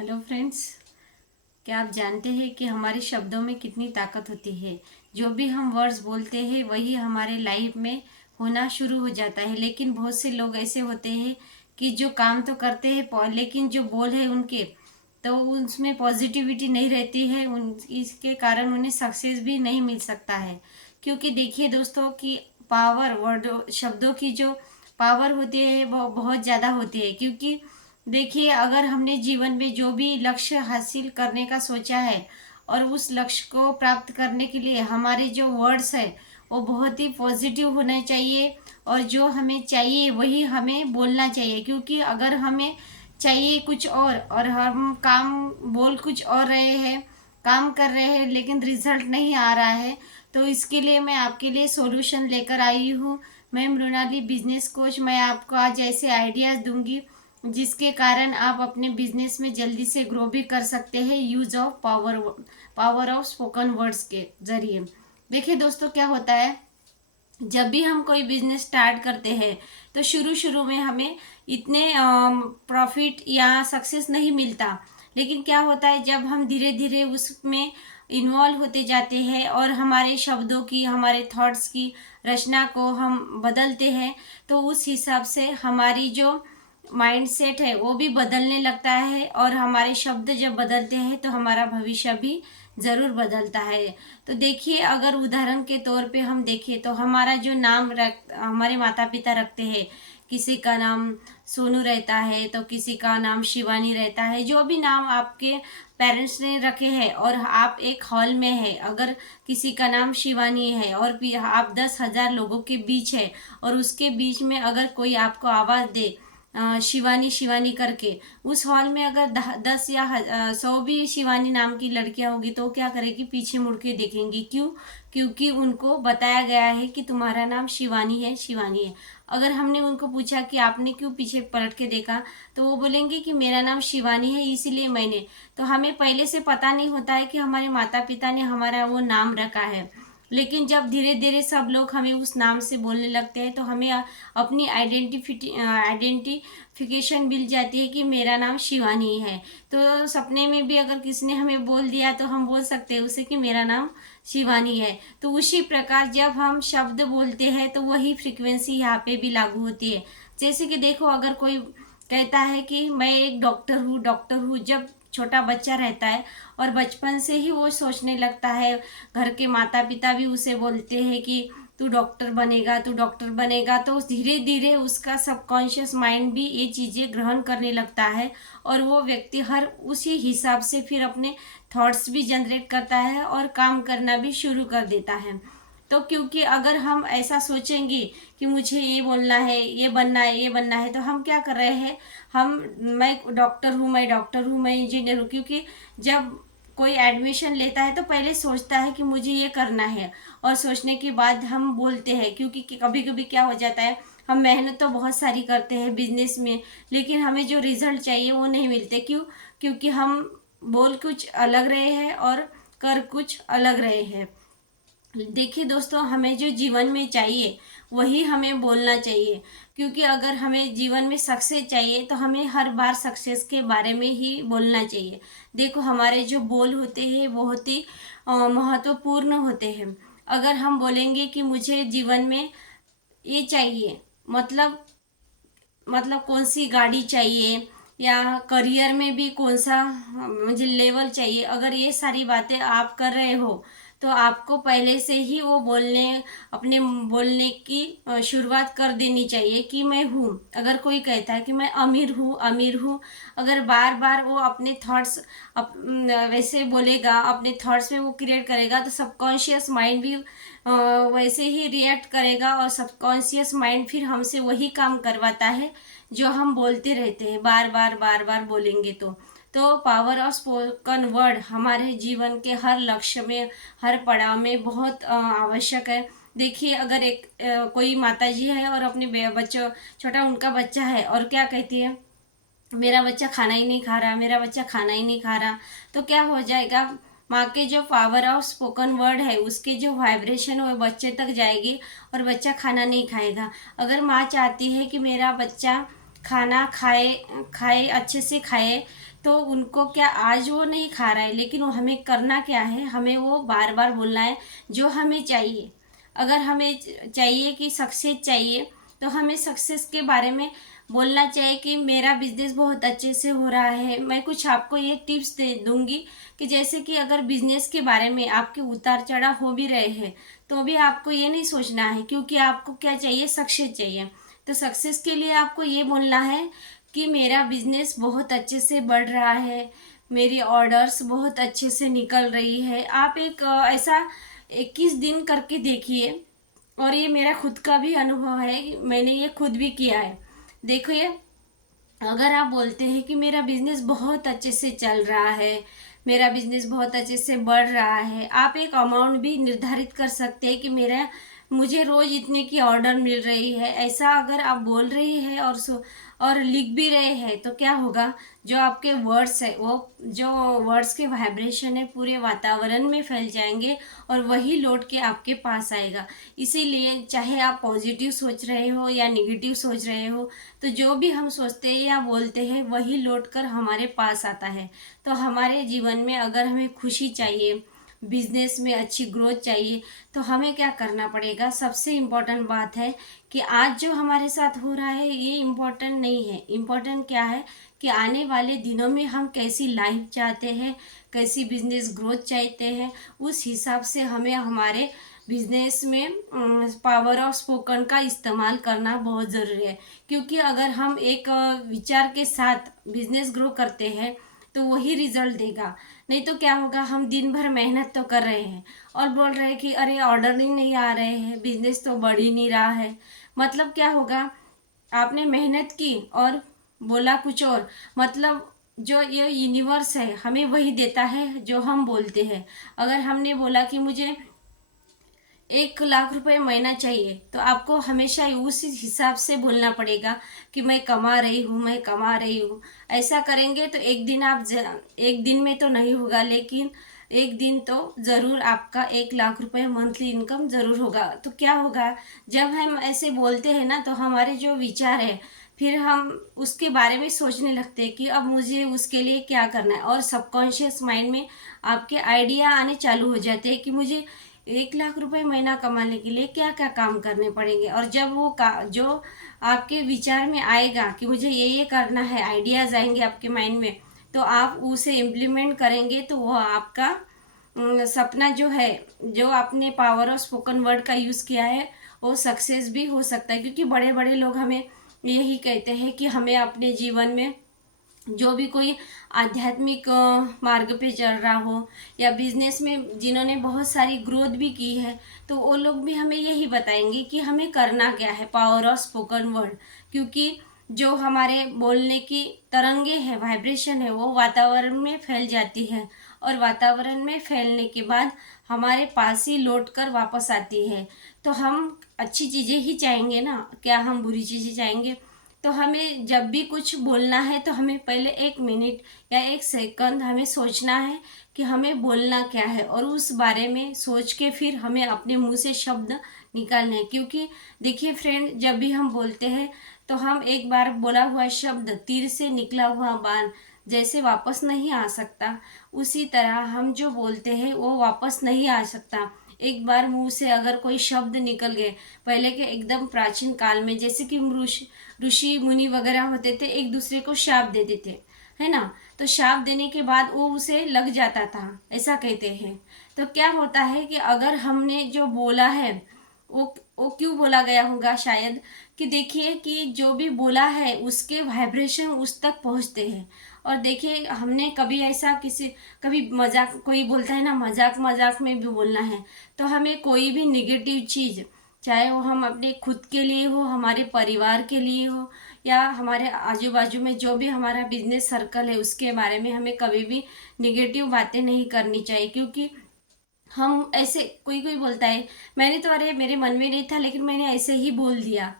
Hello friends. क्या आप जानते हैं कि हमारे शब्दों में कितनी ताकत होती है। जो भी हम वर्ड्स बोलते हैं वही हमारे लाइफ में होना शुरू हो जाता है। लेकिन बहुत से लोग ऐसे होते हैं कि जो काम तो करते हैं लेकिन जो बोल है उनके तो उसमें पॉजिटिविटी नहीं रहती है। उन इसके कारण उन्हें सक्सेस भी नहीं मिल सकता है। क्योंकि देखिए दोस्तों कि पावर वर्ड शब्दों की जो पावर होती है वो बहुत ज़्यादा होती है। क्योंकि देखिए अगर हमने जीवन में जो भी लक्ष्य हासिल करने का सोचा है और उस लक्ष्य को प्राप्त करने के लिए हमारे जो वर्ड्स है वो बहुत ही पॉजिटिव होने चाहिए। और जो हमें चाहिए वही हमें बोलना चाहिए। क्योंकि अगर हमें चाहिए कुछ और हम काम बोल कुछ और रहे हैं, काम कर रहे हैं लेकिन रिजल्ट नहीं आ रहा है, तो इसके लिए मैं आपके लिए सॉल्यूशन लेकर आई हूँ। मैं मृणाली बिजनेस कोच। मैं आपको आज ऐसे आइडियाज़ दूंगी जिसके कारण आप अपने बिजनेस में जल्दी से ग्रो भी कर सकते हैं use of power of spoken words के जरिए। देखिए दोस्तों क्या होता है, जब भी हम कोई बिजनेस स्टार्ट करते हैं तो शुरू शुरू में हमें इतने प्रॉफिट या सक्सेस नहीं मिलता। लेकिन क्या होता है, जब हम धीरे धीरे उसमें इन्वॉल्व होते जाते हैं और हमारे शब्दों की, हमारे थॉट्स की रचना को हम बदलते हैं, तो उस हिसाब से हमारी जो माइंडसेट है वो भी बदलने लगता है। और हमारे शब्द जब बदलते हैं तो हमारा भविष्य भी ज़रूर बदलता है। तो देखिए अगर उदाहरण के तौर पे हम देखें तो हमारा जो नाम हमारे माता पिता रखते हैं, किसी का नाम सोनू रहता है तो किसी का नाम शिवानी रहता है। जो भी नाम आपके पेरेंट्स ने रखे हैं और आप एक हॉल में है, अगर किसी का नाम शिवानी है और भी आप 10,000 लोगों के बीच है और उसके बीच में अगर कोई आपको आवाज़ दे शिवानी शिवानी करके, उस हॉल में अगर 10 या 100 भी शिवानी नाम की लड़कियां होगी तो क्या करेगी, पीछे मुड़ के देखेंगी। क्यों? क्योंकि उनको बताया गया है कि तुम्हारा नाम शिवानी है, शिवानी है। अगर हमने उनको पूछा कि आपने क्यों पीछे पलट के देखा, तो वो बोलेंगे कि मेरा नाम शिवानी है इसीलिए मैंने। तो हमें पहले से पता नहीं होता है कि हमारे माता पिता ने हमारा वो नाम रखा है। लेकिन जब धीरे धीरे सब लोग हमें उस नाम से बोलने लगते हैं तो हमें अपनी आइडेंटिफिकेशन मिल जाती है कि मेरा नाम शिवानी है। तो सपने में भी अगर किसी ने हमें बोल दिया तो हम बोल सकते हैं उसे कि मेरा नाम शिवानी है। तो उसी प्रकार जब हम शब्द बोलते हैं तो वही फ्रीक्वेंसी यहाँ पे भी लागू होती है। जैसे कि देखो, अगर कोई कहता है कि मैं एक डॉक्टर हूँ, डॉक्टर हूँ, जब छोटा बच्चा रहता है और बचपन से ही वो सोचने लगता है, घर के माता पिता भी उसे बोलते हैं कि तू डॉक्टर बनेगा, तू डॉक्टर बनेगा, तो धीरे धीरे उसका सबकॉन्शियस माइंड भी ये चीज़ें ग्रहण करने लगता है। और वो व्यक्ति हर उसी हिसाब से फिर अपने थॉट्स भी जनरेट करता है और काम करना भी शुरू कर देता है। तो क्योंकि अगर हम ऐसा सोचेंगे कि मुझे ये बोलना है, ये बनना है, ये बनना है, तो हम क्या कर रहे हैं, हम मैं डॉक्टर हूँ, मैं डॉक्टर हूँ, मैं इंजीनियर हूँ। क्योंकि जब कोई एडमिशन लेता है तो पहले सोचता है कि मुझे ये करना है और सोचने के बाद हम बोलते हैं। क्योंकि कभी कभी क्या हो जाता है, हम मेहनत तो बहुत सारी करते हैं बिजनेस में लेकिन हमें जो रिजल्ट चाहिए वो नहीं मिलते। क्यों? क्योंकि हम बोल कुछ अलग रहे हैं और कर कुछ अलग रहे हैं। देखिए दोस्तों, हमें जो जीवन में चाहिए वही हमें बोलना चाहिए। क्योंकि अगर हमें जीवन में सक्सेस चाहिए तो हमें हर बार सक्सेस के बारे में ही बोलना चाहिए। देखो हमारे जो बोल होते हैं बहुत ही महत्वपूर्ण होते हैं। अगर हम बोलेंगे कि मुझे जीवन में ये चाहिए, मतलब कौन सी गाड़ी चाहिए या करियर में भी कौन सा मुझे लेवल चाहिए, अगर ये सारी बातें आप कर रहे हो तो आपको पहले से ही वो अपने बोलने की शुरुआत कर देनी चाहिए कि मैं हूँ। अगर कोई कहता है कि मैं अमीर हूँ, अमीर हूँ, अगर बार बार वो अपने थॉट्स वैसे बोलेगा, अपने थॉट्स में वो क्रिएट करेगा, तो सबकॉन्शियस माइंड भी वैसे ही रिएक्ट करेगा और सबकॉन्शियस माइंड फिर हमसे वही काम करवाता है जो हम बोलते रहते हैं, बार बार बार बार बोलेंगे तो पावर ऑफ स्पोकन वर्ड हमारे जीवन के हर लक्ष्य में, हर पड़ाव में बहुत आवश्यक है। देखिए अगर एक कोई माताजी है और अपने बच्चों, छोटा उनका बच्चा है और क्या कहती है, मेरा बच्चा खाना ही नहीं खा रहा, मेरा बच्चा खाना ही नहीं खा रहा, तो क्या हो जाएगा, माँ के जो पावर ऑफ स्पोकन वर्ड है उसके जो वाइब्रेशन वो बच्चे तक जाएगी और बच्चा खाना नहीं खाएगा। अगर माँ चाहती है कि मेरा बच्चा खाना खाए, अच्छे से खाए, तो उनको क्या आज वो नहीं खा रहा है, लेकिन वो हमें करना क्या है, हमें वो बार बार बोलना है जो हमें चाहिए। अगर हमें चाहिए कि सक्सेस चाहिए, तो हमें सक्सेस के बारे में बोलना चाहिए कि मेरा बिजनेस बहुत अच्छे से हो रहा है। मैं कुछ आपको ये टिप्स दे दूंगी कि जैसे कि अगर बिजनेस के बारे में आपके उतार चढ़ाव हो भी रहे हैं, तो भी आपको ये नहीं सोचना है, क्योंकि आपको क्या चाहिए, सक्सेस चाहिए। तो सक्सेस के लिए आपको ये बोलना है कि मेरा बिजनेस बहुत अच्छे से बढ़ रहा है, मेरी ऑर्डर्स बहुत अच्छे से निकल रही है। आप एक ऐसा 21 दिन करके देखिए, और ये मेरा खुद का भी अनुभव है, मैंने ये खुद भी किया है। देखिए, अगर आप बोलते हैं कि मेरा बिजनेस बहुत अच्छे से चल रहा है, मेरा बिजनेस बहुत अच्छे से बढ़ रहा है, आप एक अमाउंट भी निर्धारित कर सकते हैं कि मेरा मुझे रोज इतने की ऑर्डर मिल रही है। ऐसा अगर आप बोल रही है और लिख भी रहे हैं, तो क्या होगा, जो आपके वर्ड्स है, वो जो वर्ड्स के वाइब्रेशन है पूरे वातावरण में फैल जाएंगे, और वही लौट के आपके पास आएगा। इसीलिए चाहे आप पॉजिटिव सोच रहे हो या निगेटिव सोच रहे हो, तो जो भी हम सोचते हैं या बोलते हैं वही लौट कर हमारे पास आता है। तो हमारे जीवन में अगर हमें खुशी चाहिए, बिजनेस में अच्छी ग्रोथ चाहिए, तो हमें क्या करना पड़ेगा, सबसे इम्पोर्टेंट बात है कि आज जो हमारे साथ हो रहा है ये इम्पोर्टेंट नहीं है। इम्पोर्टेंट क्या है कि आने वाले दिनों में हम कैसी लाइफ चाहते हैं, कैसी बिजनेस ग्रोथ चाहते हैं, उस हिसाब से हमें हमारे बिजनेस में पावर ऑफ स्पोकन का इस्तेमाल करना बहुत ज़रूरी है। क्योंकि अगर हम एक विचार के साथ बिजनेस ग्रो करते हैं, तो वही रिजल्ट देगा। नहीं तो क्या होगा, हम दिन भर मेहनत तो कर रहे हैं और बोल रहे हैं कि अरे ऑर्डर ही नहीं आ रहे हैं, बिजनेस तो बढ़ ही नहीं रहा है। मतलब क्या होगा, आपने मेहनत की और बोला कुछ और। मतलब जो ये यूनिवर्स है हमें वही देता है जो हम बोलते हैं। अगर हमने बोला कि मुझे 1 लाख रुपए महीना चाहिए, तो आपको हमेशा उस हिसाब से बोलना पड़ेगा कि मैं कमा रही हूँ, मैं कमा रही हूँ। ऐसा करेंगे तो एक दिन एक दिन में तो नहीं होगा, लेकिन एक दिन तो ज़रूर आपका 1 लाख रुपए मंथली इनकम ज़रूर होगा। तो क्या होगा, जब हम ऐसे बोलते हैं ना, तो हमारे जो विचार है, फिर हम उसके बारे में सोचने लगते हैं कि अब मुझे उसके लिए क्या करना है, और सबकॉन्शियस माइंड में आपके आइडिया आने चालू हो जाते हैं कि मुझे 1 लाख रुपए महीना कमाने के लिए क्या क्या काम करने पड़ेंगे। और जब वो जो आपके विचार में आएगा कि मुझे ये करना है, आइडियाज़ आएंगे आपके माइंड में, तो आप उसे इम्प्लीमेंट करेंगे, तो वो आपका सपना जो है, जो आपने पावर ऑफ स्पोकन वर्ड का यूज़ किया है, वो सक्सेस भी हो सकता है। क्योंकि बड़े बड़े लोग हमें यही कहते हैं कि हमें अपने जीवन में जो भी कोई आध्यात्मिक मार्ग पे चल रहा हो, या बिजनेस में जिन्होंने बहुत सारी ग्रोथ भी की है, तो वो लोग भी हमें यही बताएंगे कि हमें करना क्या है, पावर ऑफ स्पोकन वर्ड। क्योंकि जो हमारे बोलने की तरंगे हैं, वाइब्रेशन है, वो वातावरण में फैल जाती है, और वातावरण में फैलने के बाद हमारे पास ही लौट कर वापस आती है। तो हम अच्छी चीज़ें ही चाहेंगे ना, क्या हम बुरी चीज़ें चाहेंगे। तो हमें जब भी कुछ बोलना है, तो हमें पहले 1 मिनट या 1 सेकंड हमें सोचना है कि हमें बोलना क्या है, और उस बारे में सोच के फिर हमें अपने मुंह से शब्द निकालने हैं। क्योंकि देखिए फ्रेंड, जब भी हम बोलते हैं, तो हम एक बार बोला हुआ शब्द तीर से निकला हुआ बाण जैसे वापस नहीं आ सकता, उसी तरह हम जो बोलते हैं वो वापस नहीं आ सकता। एक बार मुंह से अगर कोई शब्द निकल गए, पहले के एकदम प्राचीन काल में जैसे कि ऋषि मुनि वगैरह होते थे, एक दूसरे को शाप देते थे, है ना। तो शाप देने के बाद वो उसे लग जाता था, ऐसा कहते हैं। तो क्या होता है कि अगर हमने जो बोला है, वो क्यों बोला गया होगा, शायद कि देखिए कि जो भी बोला है उसके वाइब्रेशन उस तक पहुंचते हैं। और देखिए, हमने कभी ऐसा कभी मजाक, कोई बोलता है ना, मजाक मजाक में भी बोलना है, तो हमें कोई भी निगेटिव चीज़, चाहे वो हम अपने खुद के लिए हो, हमारे परिवार के लिए हो, या हमारे आजू बाजू में जो भी हमारा बिजनेस सर्कल है, उसके बारे में हमें कभी भी निगेटिव बातें नहीं करनी चाहिए। क्योंकि हम ऐसे, कोई कोई बोलता है मैंने तो, अरे मेरे मन में नहीं था लेकिन मैंने ऐसे ही बोल दिया।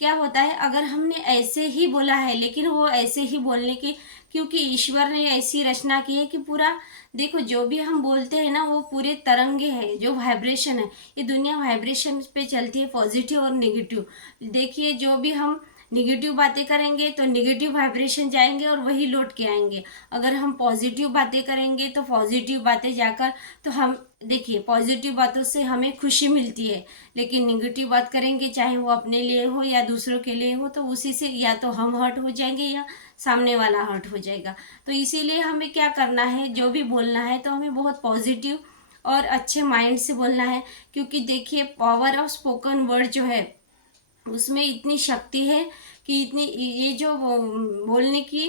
क्या होता है, अगर हमने ऐसे ही बोला है, लेकिन वो ऐसे ही बोलने की, क्योंकि ईश्वर ने ऐसी रचना की है कि पूरा, देखो जो भी हम बोलते हैं ना, वो पूरे तरंगे हैं, जो वाइब्रेशन है, ये दुनिया वाइब्रेशन पे चलती है, पॉजिटिव और नेगेटिव। देखिए, जो भी हम निगेटिव बातें करेंगे तो निगेटिव वाइब्रेशन जाएंगे और वही लौट के आएंगे। अगर हम पॉजिटिव बातें करेंगे तो पॉजिटिव बातें जाकर, तो हम देखिए पॉजिटिव बातों से हमें खुशी मिलती है, लेकिन निगेटिव बात करेंगे चाहे वो अपने लिए हो या दूसरों के लिए हो, तो उसी से या तो हम हर्ट हो जाएंगे या सामने वाला हर्ट हो जाएगा। तो इसीलिए हमें क्या करना है, जो भी बोलना है तो हमें बहुत पॉजिटिव और अच्छे माइंड से बोलना है। क्योंकि देखिए पावर ऑफ स्पोकन वर्ड जो है उसमें इतनी शक्ति है कि इतनी ये जो बोलने की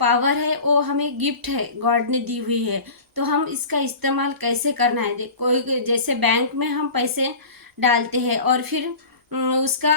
पावर है वो हमें गिफ्ट है, गॉड ने दी हुई है। तो हम इसका इस्तेमाल कैसे करना है, कोई जैसे बैंक में हम पैसे डालते हैं और फिर उसका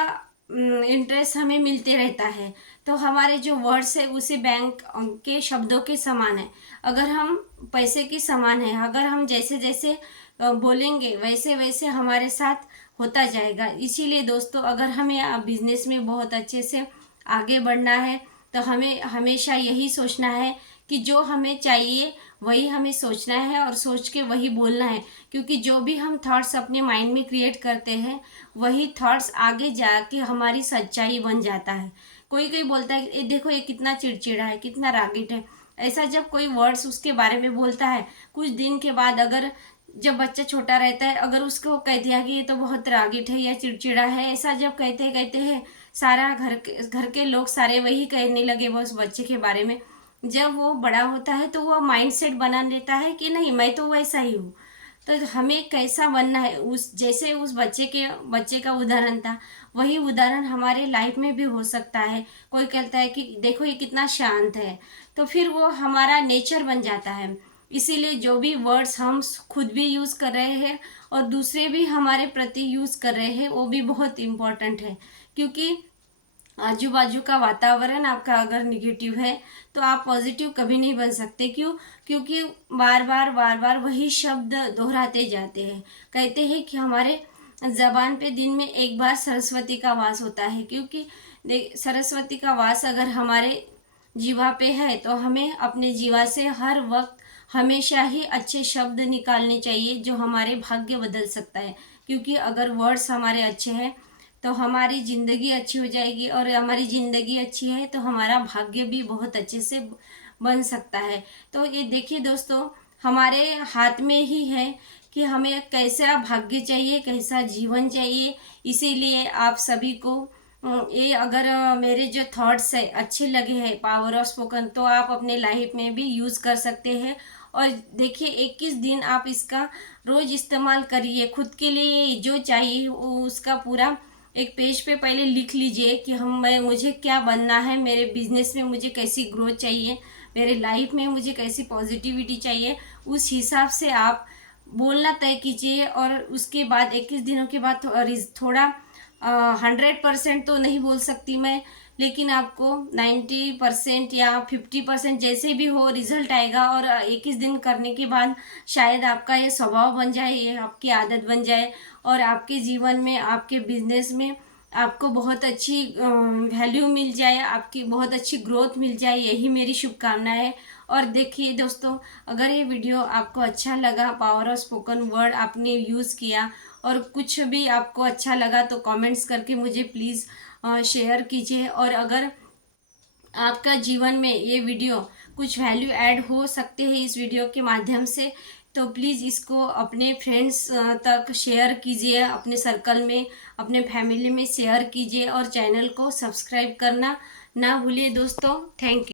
इंटरेस्ट हमें मिलते रहता है, तो हमारे जो वर्ड्स है उसे बैंक के शब्दों के समान है। अगर हम पैसे के समान है, अगर हम जैसे जैसे बोलेंगे वैसे वैसे हमारे साथ होता जाएगा। इसीलिए दोस्तों अगर हमें बिजनेस में बहुत अच्छे से आगे बढ़ना है तो हमें हमेशा यही सोचना है कि जो हमें चाहिए वही हमें सोचना है और सोच के वही बोलना है। क्योंकि जो भी हम थॉट्स अपने माइंड में क्रिएट करते हैं वही थॉट्स आगे जाके हमारी सच्चाई बन जाता है। कोई कोई बोलता है ये देखो ये कितना चिड़चिड़ा है, कितना रागिट है। ऐसा जब कोई वर्ड्स उसके बारे में बोलता है, कुछ दिन के बाद अगर जब बच्चा छोटा रहता है अगर उसको कह दिया कि ये तो बहुत रागिट है या चिड़चिड़ा है, ऐसा जब कहते हैं सारा घर के लोग सारे वही कहने लगे बस बच्चे के बारे में। जब वो बड़ा होता है तो वो माइंड सेट बना लेता है कि नहीं मैं तो वैसा ही हूँ। तो हमें कैसा बनना है, उस जैसे उस बच्चे का उदाहरण था वही उदाहरण हमारे लाइफ में भी हो सकता है। कोई कहता है कि देखो ये कितना शांत है, तो फिर वो हमारा नेचर बन जाता है। इसीलिए जो भी वर्ड्स हम खुद भी यूज़ कर रहे हैं और दूसरे भी हमारे प्रति यूज़ कर रहे हैं वो भी बहुत इम्पोर्टेंट है। क्योंकि आजू बाजू का वातावरण आपका अगर निगेटिव है तो आप पॉजिटिव कभी नहीं बन सकते। क्यों? क्योंकि बार बार वही शब्द दोहराते जाते हैं। कहते हैं कि हमारे जबान पे दिन में एक बार सरस्वती का वास होता है। क्योंकि सरस्वती का वास अगर हमारे जीवा पे है तो हमें अपने जीवा से हर वक्त हमेशा ही अच्छे शब्द निकालने चाहिए जो हमारे भाग्य बदल सकता है। क्योंकि अगर वर्ड्स हमारे अच्छे हैं तो हमारी ज़िंदगी अच्छी हो जाएगी, और हमारी ज़िंदगी अच्छी है तो हमारा भाग्य भी बहुत अच्छे से बन सकता है। तो ये देखिए दोस्तों हमारे हाथ में ही है कि हमें कैसा भाग्य चाहिए, कैसा जीवन चाहिए। इसीलिए आप सभी को ये अगर मेरे जो थॉट्स है अच्छे लगे हैं पावर ऑफ स्पोकन, तो आप अपने लाइफ में भी यूज़ कर सकते हैं। और देखिए 21 दिन आप इसका रोज़ इस्तेमाल करिए। खुद के लिए जो चाहिए वो उसका पूरा एक पेज पे पहले लिख लीजिए कि मुझे क्या बनना है, मेरे बिजनेस में मुझे कैसी ग्रोथ चाहिए, मेरे लाइफ में मुझे कैसी पॉजिटिविटी चाहिए। उस हिसाब से आप बोलना तय कीजिए और उसके बाद 21 दिनों के बाद थोड़ा 100% तो नहीं बोल सकती मैं, लेकिन आपको 90% या 50% जैसे भी हो रिजल्ट आएगा। और 21 दिन करने के बाद शायद आपका ये स्वभाव बन जाए, ये आपकी आदत बन जाए और आपके जीवन में, आपके बिजनेस में आपको बहुत अच्छी वैल्यू मिल जाए, आपकी बहुत अच्छी ग्रोथ मिल जाए। यही मेरी शुभकामना है। और देखिए दोस्तों अगर ये वीडियो आपको अच्छा लगा, पावर ऑफ स्पोकन वर्ड आपने यूज़ किया और कुछ भी आपको अच्छा लगा तो कमेंट्स करके मुझे प्लीज़ शेयर कीजिए। और अगर आपका जीवन में ये वीडियो कुछ वैल्यू ऐड हो सकते हैं इस वीडियो के माध्यम से, तो प्लीज़ इसको अपने फ्रेंड्स तक शेयर कीजिए, अपने सर्कल में, अपने फैमिली में शेयर कीजिए और चैनल को सब्सक्राइब करना ना भूलिए दोस्तों। Thank you.